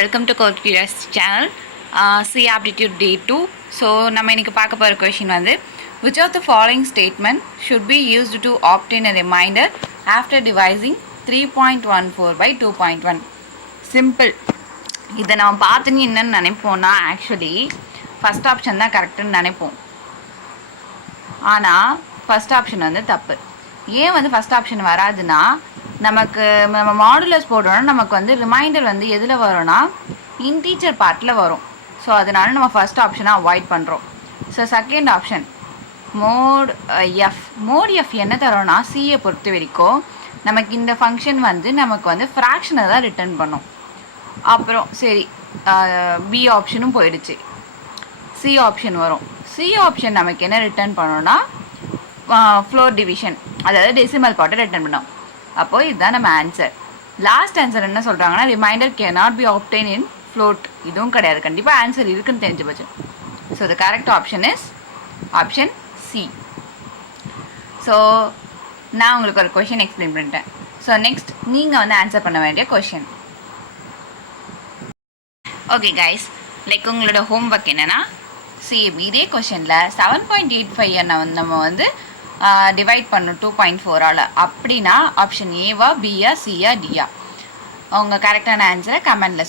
welcome to Curious channel. C aptitude day 2. So நம்ம இன்னைக்கு பார்க்க போற question வந்து which of the following statement should be used to obtain a remainder after dividing 3.14 by 2.1? Simple. இதை நாம் பார்த்துன்னு என்னன்னு நினைப்போம்னா ஆக்சுவலி ஃபர்ஸ்ட் ஆப்ஷன் தான் கரெக்டுன்னு நினைப்போம். ஆனால் ஃபர்ஸ்ட் ஆப்ஷன் வந்து தப்பு. ஏன் வந்து ஃபர்ஸ்ட் ஆப்ஷன் வராதுன்னா நமக்கு நம்ம மாடுலஸ் போடுறோன்னா நமக்கு வந்து ரிமைண்டர் வந்து எதில் வரும்னா இன்டீஜர் பார்ட்டில் வரும். ஸோ அதனால நம்ம ஃபர்ஸ்ட் ஆப்ஷனை அவாய்ட் பண்ணுறோம். So second option mode F என்ன தரோன்னா சியை பொறுத்த வரைக்கும் நமக்கு இந்த ஃபங்க்ஷன் வந்து நமக்கு வந்து ஃப்ராக்ஷனை தான் ரிட்டர்ன் பண்ணும். அப்புறம் சரி பி ஆப்ஷனும் போயிடுச்சு, சி ஆப்ஷன் வரும். சி ஆப்ஷன் நமக்கு என்ன ரிட்டர்ன் பண்ணோன்னா ஃப்ளோர் டிவிஷன், அதாவது டெசிமல் பார்ட்டை ரிட்டர்ன் பண்ணோம். அப்போது இதுதான் நம்ம ஆன்சர். லாஸ்ட் ஆன்சர் என்ன சொல்கிறாங்கன்னா reminder cannot be obtained in float. இதுவும் கிடையாது, கண்டிப்பாக ஆன்சர் இருக்குன்னு தெரிஞ்சு போச்சு. So the correct option is option C. So நான் உங்களுக்கு ஒரு கொஷின் எக்ஸ்பிளைன் பண்ணிட்டேன். ஸோ நெக்ஸ்ட் நீங்கள் வந்து ஆன்சர் பண்ண வேண்டிய கொஷின். ஓகே கைஸ், லைக் உங்களோட ஹோம்ஒர்க் என்னென்னா இதே கொஷனில் 7.85 நம்ம வந்து டிவைட் பண்ணும் 2.4ஆல். அப்படின்னா ஆப்ஷன் ஏவா, பியா, சியா, டியா? உங்கள் கரெக்டான ஆன்சரை கமெண்டில்